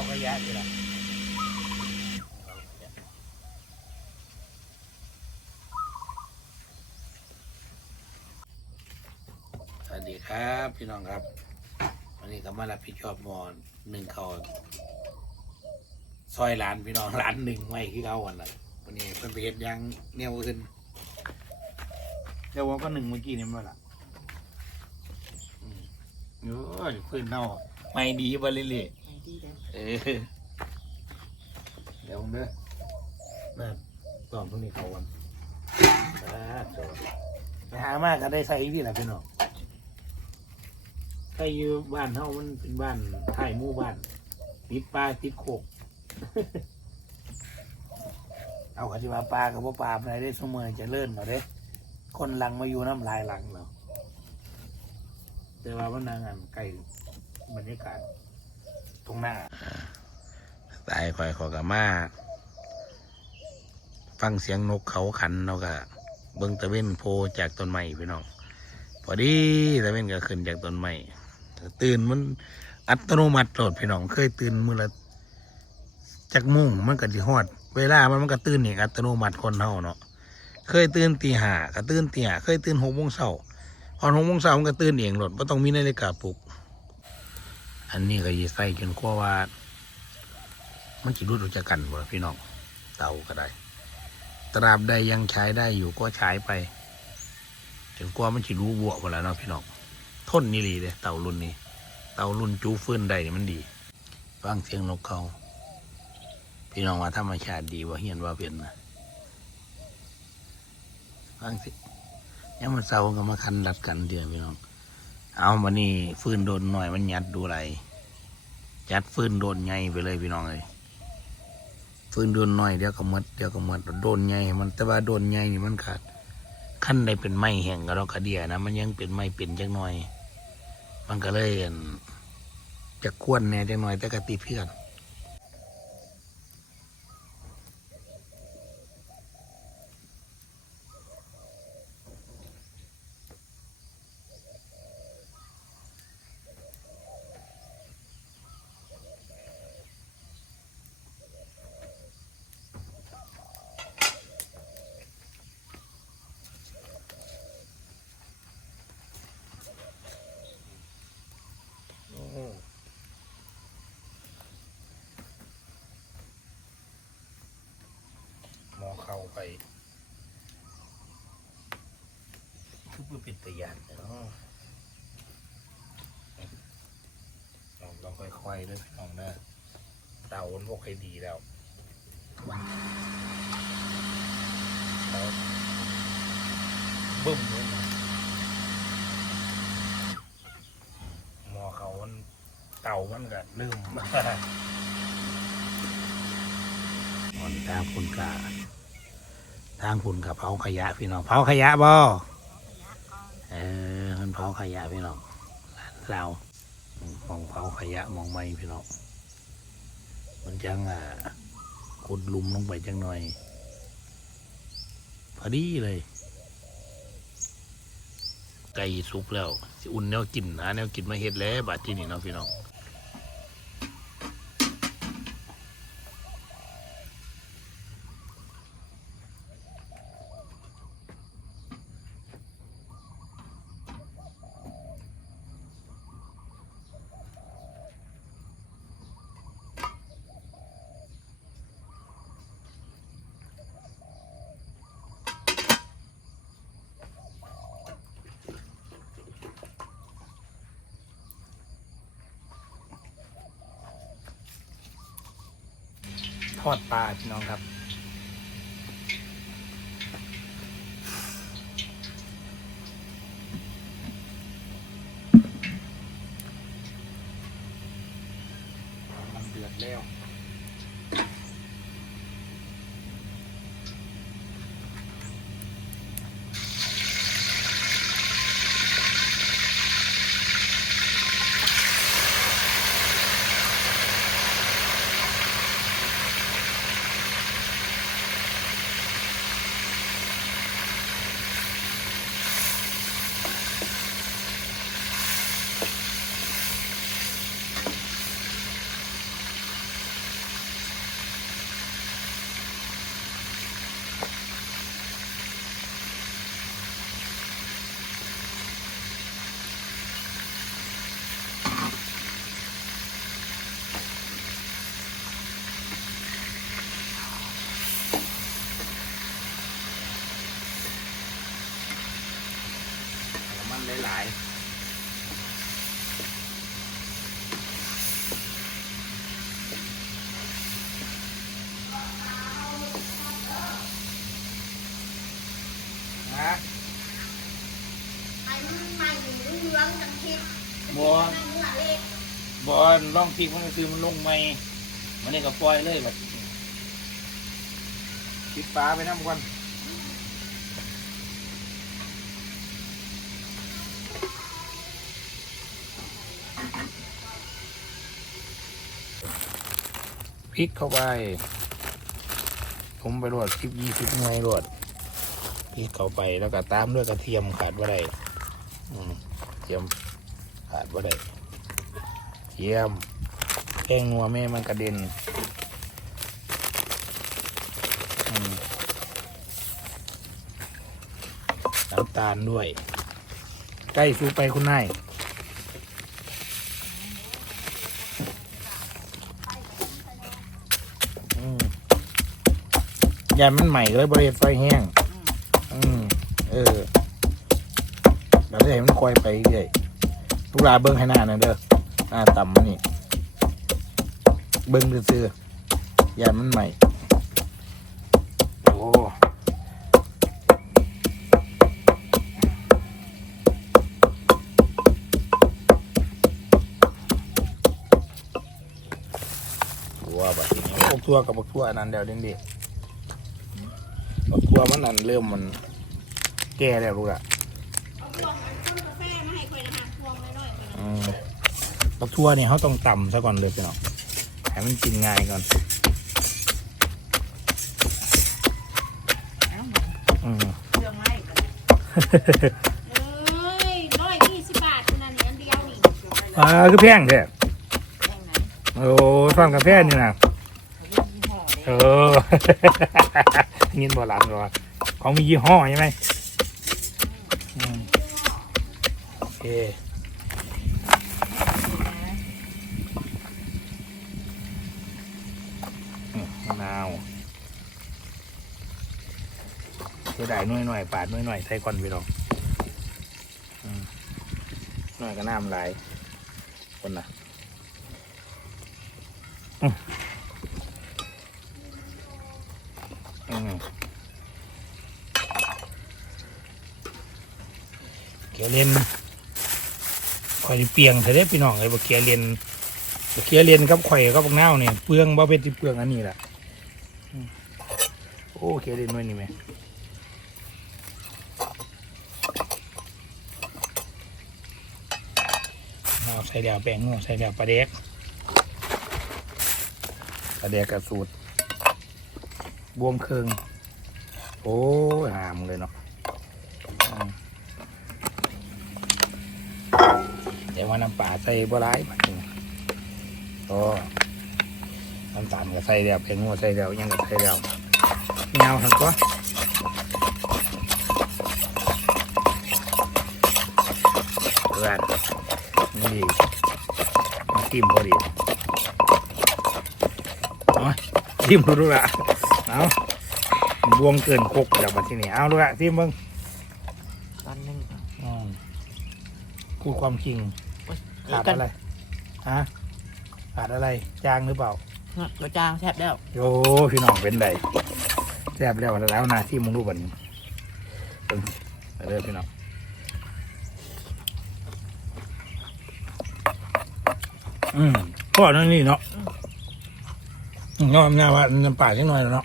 เอาขยะอยู่ละสวัสดีครับพี่น้องครับ วันนี้ก็มารับผิดชอบหมอนหนึ่งเขาซอยร้านพี่น้องร้านหนึ่งไว้ที่เขาวันละวันนี้เพิ่นไปเฮ็ดหยังเนี่ยขึ้นเดี๋ยวว่าก็หนึ่งเมื่อกี้นี่มาละอืมโอ้ยพื้นเน่าไม่ดีบริเลยไอ้ ดีเด้อเออเดี๋ยวผมเด้อนั่นตอนพวกนี้เขาวันอ่าโจทย์ไปหามากก็ได้ใส่ที่แหละพี่น้องใส่อยู่บ้านเฮามันเป็นบ้านท้ายหมู่บ้านติดปลาติดโคก เอากระชิว่าปลากับว่าปลาอะไรได้เสมอจะเลื่อนมาเด้ คนหลังมาอยู่น้ำลายหลังเราแต่ว่ามันนางอันไก่บรรยากาศ ตรงหน้าตายคอยขอกะมาฟังเสียงนกเขาขันเราก็เบิ้งตะเว้นโพจากต้นไม้พี่น้อง พอดีตะเว้นก็ขึ้นจากต้นไม้ตื่นมันอัตโนมัติโหลดพี่น้องเคยตื่นมือละจักมุ่งมันก็สิฮอด เวลามันมันก็ตื่นเองอัตโนมัติคนเฮาเนาะเคยตื่นตีห้าก็ตื่นตีห้าเคยตื่นหกโมงเช้าพอหกโมงเช้ามันก็ตื่นเองโหลดไม่ต้องมีนาฬิกาปลุก อันนี้ก็ยีใส่จนกลัวว่า มันจะรุดออจากกันบ่ล่ะพี่น้องเตาก็ได้ ตราบใดยังใช้ได้อยู่ก็ใช้ไปจนกว่ามันจะรู้บวกหมดแล้วเนาะพี่น้องทนนี่ดีเลยเต่ารุ่นนี้ เต่ารุ่นจูฟื้นได้นี่มันดีฟังเสียงนกเขาพี่น้องว่าธรรมชาติดีว่าเฮียนว่าเป็นนะฟังสิยังมันเศร้าก็มาคันรัดกันเดียวพี่น้อง เอามันนี่ฟื้นโดนหน่อยมันยัดดูไรยัดฟื้นโดนไงไปเลยพี่น้องเลยฟื้นโดนหน่อยเดี๋ยวก็มดเดี๋ยวก็มดโดนไงมันแต่ว่าโดนไงนี่มันขาดขั้นใดเป็นไม้แห้งก็เรากระเดียนะมันยังเป็นไม้เป็นจักหน่อย มันก็เลยจะควนแน่จักหน่อยแต่ก็ติเพื่อนหม อเข้าไปคือมันเป็นตะยานเนาะลองลองค่อยๆด้วยพี่น้องนะเตามันพวกให้ดีแล้วบึ้มเลยนะหมอเขามันเต่ามันก็ลืมอ่อนทางคุณกา ทางคุณกับเผาขยะพี่น้องเผาขยะบ่เออมันเผาขยะพี่น้องร้านเรามองเผาขยะมองไม่พี่น้องมันจังอะขุดลุมลงไปจังหน่อยพอดีเลย ไก่สุกแล้ว อุ่นแนวกินหาแนวกินมาเฮ็ดแล้วบาดที่นี่เนาะพี่น้อง ทอดปลาพี่น้องครับ มันใหม่เหลืองจังคิดบัวนั่นหัวเล็กบอลล่องพริกมันก็คือมันลงไม่มันนี่ก็ปล่อยเลยแบบปิดฟ้าไปน้ำก่อนพริกเข้าไปผมไปรวดคลิปยี่สิบไงรวดพริกเข้าไปแล้วก็ตามด้วยกระเทียมขาดว่าไร เทียมขาดว่าไรเยี่ยมแกงนัวแม่มันกระเด็นน้ำตาลด้วย ใกล้สูไปคุณนายยามันใหม่เลยบริเวณไฟแห้ง อืม เออ เราได้เห็นมันคอยไปเรื่อยลูกหลาเบิ้งให้หน้าหน่อยเด้อหน้าต่ำมันนี่เบิ้งซื่อๆยามันใหม่โอ้ตัวแบบนี้บักตัวกับบักตัวอันนั้นเดียวเด่นดีบักตัวมันอันเริ่มมันแก่แล้วลูกอะ บักทั่วเนี่ยเขาต้องต่ำซะก่อนเลยพี่น้องให้มันกินง่ายก่อนอืมเครื่องไม้กันเอ้ยร้อยยี่สิบบาทขนาดนี้อันเดียวนี่อ่าคือแพงแท้แห้งไหนโอ้ฟังกาแฟนี่นะยี่ห้อเออยินบ่หลังหรอเขามียี่ห้อใช่ไหมอืมโอเคอืมมะนาวเสียดายน่อยหน่อยๆปาดน่อยหน่อยๆใส่ก่อนพี่น้องหน่อยก็น้ำลายคนน่ะเกียร์เลนคอยเปียงเธอได้พี่น้องเลยบอกเกียร์เลนบอกเกียร์เลนกับข่อยกับพวกน้าเนี่ยเปลืองบ่เป็นที่เปลืองอันนี้แหละโอ้เกียร์เลนไว้นี่ไหม เอา ใส่เดียวแป้งงูใส่เดียวปลาเด็กปลาเด็กกับสูตรบวงเครืองโอ้หามเลยเนาะเดี๋ยวว่าน้ำปลาใส่บัวร้ายบัดนี้ก็น้ำตาลก็ใส่เดียวแป้งงูใส่เดียวยังก็ใส่เดียวเงาทั้งตัวเพื่อน นี่มาทิมพอดีเอาทิมดูละเอาบวงเกินคกแล้วมาที่นี่เอาดูละทิมเบิ้งตอนนึงอืมพูดความจริงขาดกันอะไรฮะขาดอะไรจางหรือเปล่ากระจางแทบแล้วโยพี่น้องเป็นไรแซ่บแล้วแล้วนะที่มึงรู้บัดนี้เบิ่งเอาเด้อพี่น้อง อืมพ่อนั่นนี่เนาะอืมเนาะน่าว่าน้ำปลาสักหน่อยแล้วเนาะ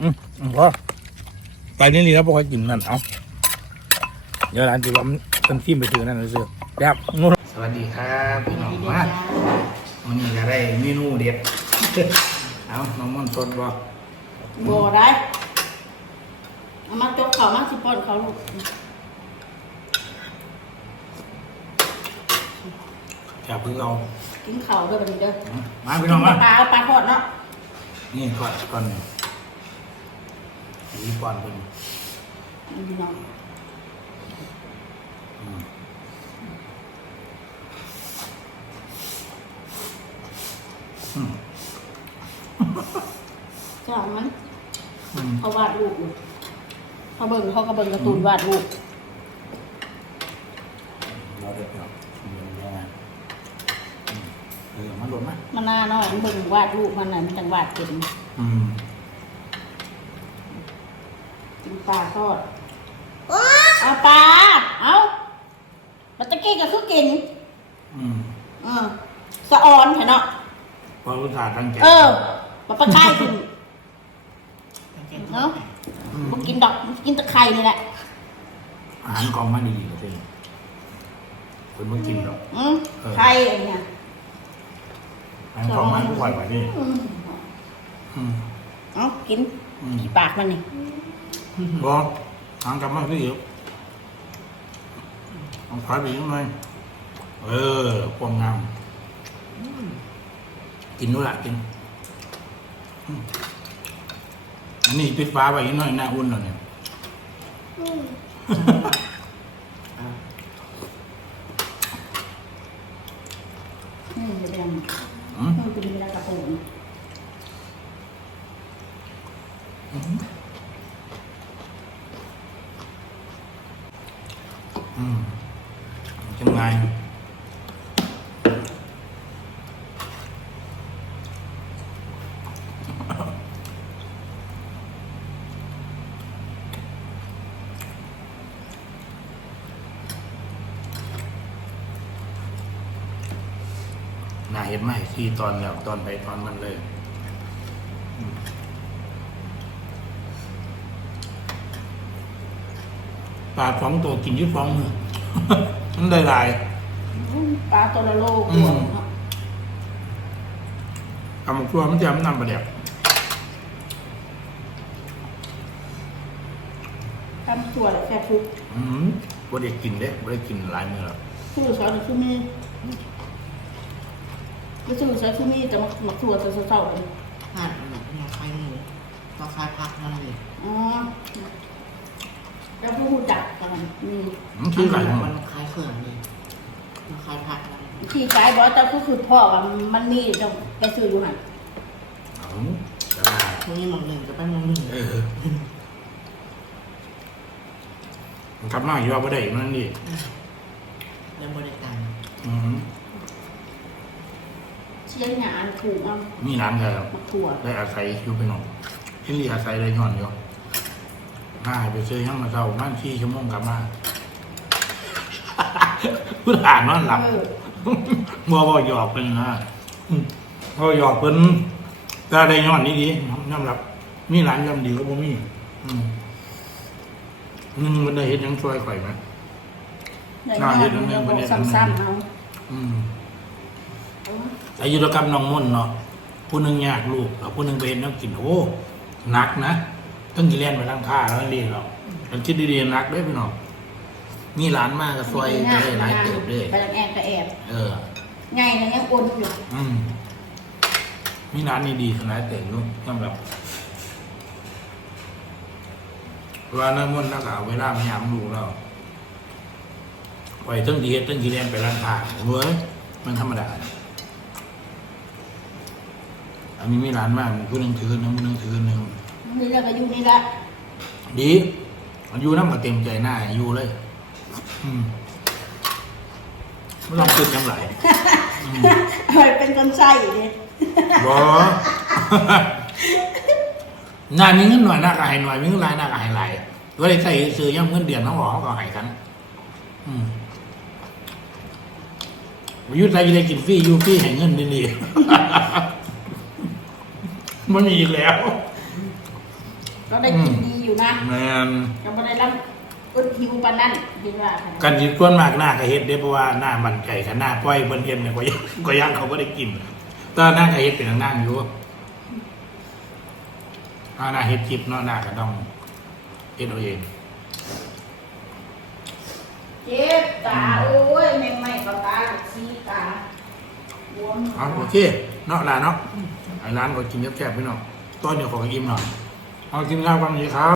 อืมอืมพ่อไปนี่นี่แล้วพวกเขากินนั่นเอาเดี๋ยวร้านจีบว่ามันเป็นทีมไปถือนั่นเลยซื้อแบบงูสวัสดีครับพี่น้องมาวันนี้จะได้เมนูเด็ดเอาน้องมันสดบ่โบได้เอามาจกเขามาสิปอนเขาลูก อย่าเพิ่งเอากินเขาด้วยบัดนี้เด้อมาพี่น้องมาปลาเอาปลาทอดเนาะนี่ก่อนก่อนหนึ่งอันนี้ก่อนเป็นพี่น้องอืมอืมจ้ามันอืมเขาวาดรูปอยู่เขาเบิ่งเขาก็เบิ่งการ์ตูนวาดรูปเราเด็กเนาะอืมยังไงอืม เออมันหล่นไหมมันน่าน้อยมันเบิ่งวาดรูปมันน่ะมันจังวาดเป็นอืมกินปลาทอดเอาปลาเอาบัตตะกี้ก็คือกิน อืมอืมสะออนเห็นเนาะพอรู้จักตั้งใจเออปลาปลาไข่กินเนาะอืมบ่กินดอกกินแตะไคร่นี่แหละอาหารกองมาดีๆเลยคนไม่กินหรอกอืมไข่อันเนี้ย อาหารกองมาทุกวันแบบนี้อืมอืมเอากินอืมกี่ปากมันนี่บอกทางกลับมาพี่เดียวเอาขายไปยังไงเออความงามกินนู่นแหละกินอืมอันนี้ปิดฟ้าไว้ยังน้อยหน้าอุ่นแล้วเนี่ย อืมจะเป็นยังไง อืม มันเป็นเวลากระโปรง อืมจังไงน่าเห็นไหมที่ตอนแล้วตอนไปตอนมันเลยอืมปลาสองตัวกินอยี่ฟองมือมันได้หลายอืมปลาตัวละโลอืมกว่าเอามาครัวมันจะมันนำไปเดียวทำตัวแหละแค่ทุกอืมบ่ได้กินเด้บ่ได้กินหลายมื้อแล้วสู้สอนสู้มีไม่ สู้สอนสู้มีแต่มามาตัวตัวเศร้าๆเลยผ่านแบบเนี่ยใครหมูก็คลายพักนั่นเลยอ๋อแล้วผู้รู้จักกันมีมันคือหลายมื้อมันคลายเขื่อนเลยมันคลายพักนั่นเลยที่ขายบอกแต่ก็คือพ่อว่ามันมีต้องไปซื้ออยู่หันเอาแต่ว่าทีนี้มองหนึ่งก็ไปมองหนึ่งเออมันกลับมาอยู่ว่าบ่ได้มันนี่เรื่องบริการอืม เชียงหยานถูกเอามีร้านก็มาถั่วได้อาศัยอยู่ไปหน่อยที่นี่อาศัยได้ย้อนอยู่มาให้ไปซื้อยังมาเช้านั่น4ชั่วโมงกลับมาพูดอ่านนอนหลับเออบ่บ่หยอกเพิ่นนะอืมบ่หยอกเพิ่นถ้าได้ย้อนนี้ดียอมรับมีหลานยอมดีก็บ่มีอืมอืมมันได้เฮ็ดหยังช่วยข่อยไหมในงานมันจะบอกซ้ำๆเอาอืม อายุรกรรมน้องม่นเนาะผู้หนึงยากลูกแล้วผู้หนึงไปเฮ็ดแน้กินโอ้หนักนะต้องกินแล่นไปทางท่าแล้วเรียนหรอกมันคิดดีๆหนักเด้อพี่น้องมีหลานมากก็ช่วยได้หลายเติบเด้อไปแอบไปแอบเออไงนะยังอ้วนอยู่อืมมีร้านนี้ดีขนาดเต๋อลูกสำหรับเวลาน้ำมันต์นักเอาเวลาพยายามดูเราไปตั้งทีเฮ็ดตั้งทีเรียนไปร้านค้าเว้ยมันธรรมดา อันนี้มีร้านมากผู้หนึงถือหนึ่งผู้หนึงถือหนึ่งนี่แล้วก็อยู่นี่ละดีอยู่น้ำก็เต็มใจหน้าอยู่เลยอืมไม่ต้องคิดยังไงอืมเฮ้ยเป็นคนไส้เลยบอหน้ามีเงินหน่อยหน้าก็ให้หน่อยมีเงินหลายหน้าก็ให้หลายก็เลยใส่ซื้อย่ำเงินเดือนน้องหอเขาก็ให้กัน อืมอยุทธไรจะได้กินฟรีอยูฟรีให้เงินดีๆ มันมีอีกแล้วก็ได้กินดีอยู่นะแมนก็ไม่ได้รับอุดหิวปานนั้นคิดว่ากันจิตส่วนมากหน้าก็เฮ็ดได้เพราะว่าหน้ามันไก่กับหน้าป้อยเบิ้นเฮ็ดเนี่ยก็ยังก็ยังเขาก็ได้กินแตอนหน้าก็เฮ็ดเป็นหน้าอยู่ถ้าหน้าเฮ็ดคลิปเนาะหน้าก็ต้องเฮ็ดเอาเองเจ็บตาโอ้ยแมงไม่กับตาชี้ตาบวมเอาโอเค เนาะลาเนาะไอ้ร้านก็กินแคบๆพี่น้องตอนเดียวขอกินหน่อยเอากินข้าวกันดีครับ